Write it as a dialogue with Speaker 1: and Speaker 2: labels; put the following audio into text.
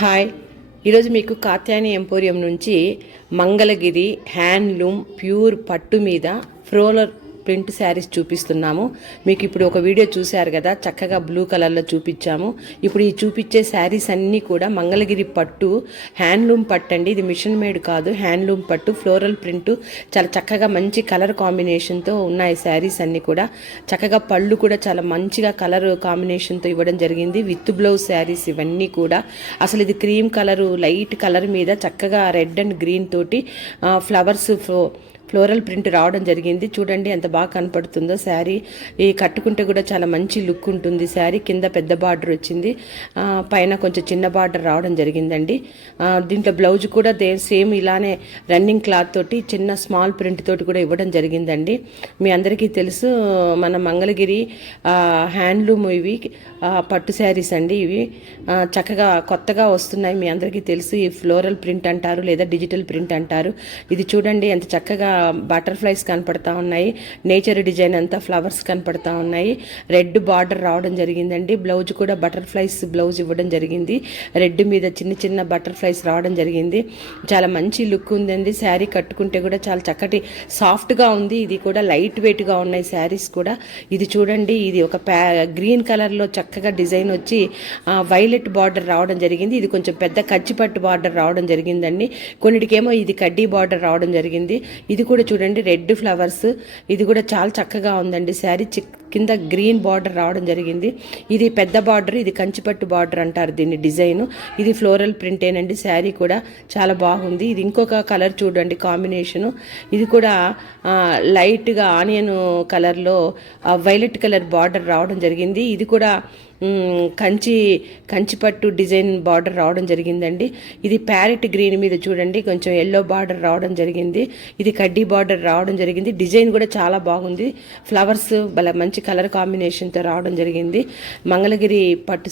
Speaker 1: Hi. ఈరోజు మీకు Katyayani emporium నుంచి మంగళగిరి హ్యాండ్లూమ్ ప్యూర్ పట్టు మీద ఫ్రోలర్ ప్రింట్ శారీస్ చూపిస్తున్నాము. మీకు ఇప్పుడు ఒక వీడియో చూశారు కదా చక్కగా బ్లూ కలర్లో చూపించాము. ఇప్పుడు ఈ చూపించే శారీస్ అన్నీ కూడా మంగళగిరి పట్టు హ్యాండ్లూమ్ పట్టు అండి. ఇది మిషన్ మేడ్ కాదు హ్యాండ్లూమ్ పట్టు ఫ్లోరల్ ప్రింట్ చాలా చక్కగా మంచి కలర్ కాంబినేషన్తో ఉన్నాయి శారీస్ అన్నీ కూడా. చక్కగా పళ్ళు కూడా చాలా మంచిగా కలర్ కాంబినేషన్తో ఇవ్వడం జరిగింది. విత్ బ్లౌజ్ శారీస్ ఇవన్నీ కూడా. అసలు ఇది క్రీమ్ కలరు లైట్ కలర్ మీద చక్కగా రెడ్ అండ్ గ్రీన్ తోటి ఫ్లవర్స్ ఫ్లోరల్ ప్రింట్ రావడం జరిగింది. చూడండి ఎంత బాగా కనపడుతుందో శారీ. ఈ కట్టుకుంటే కూడా చాలా మంచి లుక్ ఉంటుంది. శారీ కింద పెద్ద బార్డర్ వచ్చింది. పైన కొంచెం చిన్న బార్డర్ రావడం జరిగిందండి. దీంట్లో బ్లౌజ్ కూడా దే సేమ్ ఇలానే రన్నింగ్ క్లాత్ తోటి చిన్న స్మాల్ ప్రింట్ తోటి కూడా ఇవ్వడం జరిగిందండి. మీ అందరికీ తెలుసు మన మంగళగిరి హ్యాండ్లూమ్ ఇవి పట్టు శారీస్ అండి ఇవి. చక్కగా కొత్తగా వస్తున్నాయి. మీ అందరికీ తెలుసు ఈ ఫ్లోరల్ ప్రింట్ అంటారు లేదా డిజిటల్ ప్రింట్ అంటారు. ఇది చూడండి ఎంత చక్కగా బటర్ఫ్లైస్ కనపడతా ఉన్నాయి. నేచర్ డిజైన్ అంతా ఫ్లవర్స్ కనపడతా ఉన్నాయి. రెడ్ బార్డర్ రావడం జరిగిందండి. బ్లౌజ్ కూడా బటర్ఫ్లైస్ బ్లౌజ్ ఇవ్వడం జరిగింది. రెడ్ మీద చిన్న చిన్న బటర్ఫ్లైస్ రావడం జరిగింది. చాలా మంచి లుక్ ఉందండి. శారీ కట్టుకుంటే కూడా చాలా చక్కటి సాఫ్ట్గా ఉంది. ఇది కూడా లైట్ వెయిట్గా ఉన్నాయి శారీస్ కూడా. ఇది చూడండి ఇది ఒక ప్యా గ్రీన్ కలర్లో చక్కగా డిజైన్ వచ్చి వైలెట్ బార్డర్ రావడం జరిగింది. ఇది కొంచెం పెద్ద కచ్చిపట్టు బార్డర్ రావడం జరిగిందండి. కొన్నిటికేమో ఇది కడ్డీ బార్డర్ రావడం జరిగింది. ఇది కూడా చూడండి. Red flowers. ఇది కూడా చాలా చక్కగా ఉందండి. శారీ చిక్ కింద గ్రీన్ బార్డర్ రావడం జరిగింది. ఇది పెద్ద బార్డర్ ఇది కంచిపట్టు బార్డర్ అంటారు దీన్ని డిజైన్. ఇది ఫ్లోరల్ ప్రింటేనండి శారీ కూడా చాలా బాగుంది. ఇది ఇంకొక కలర్ చూడండి కాంబినేషను. ఇది కూడా లైట్గా ఆనియన్ కలర్లో వైలెట్ కలర్ బార్డర్ రావడం జరిగింది. ఇది కూడా కంచి కంచిపట్టు డిజైన్ బార్డర్ రావడం జరిగిందండి. ఇది ప్యారెట్ గ్రీన్ మీద చూడండి కొంచెం ఎల్లో బార్డర్ రావడం జరిగింది. ఇది కడ్డీ బార్డర్ రావడం జరిగింది. డిజైన్ కూడా చాలా బాగుంది. ఫ్లవర్స్ భలే మంచి కలర్ కాంబినేషన్తో రావడం జరిగింది. మంగళగిరి పట్టు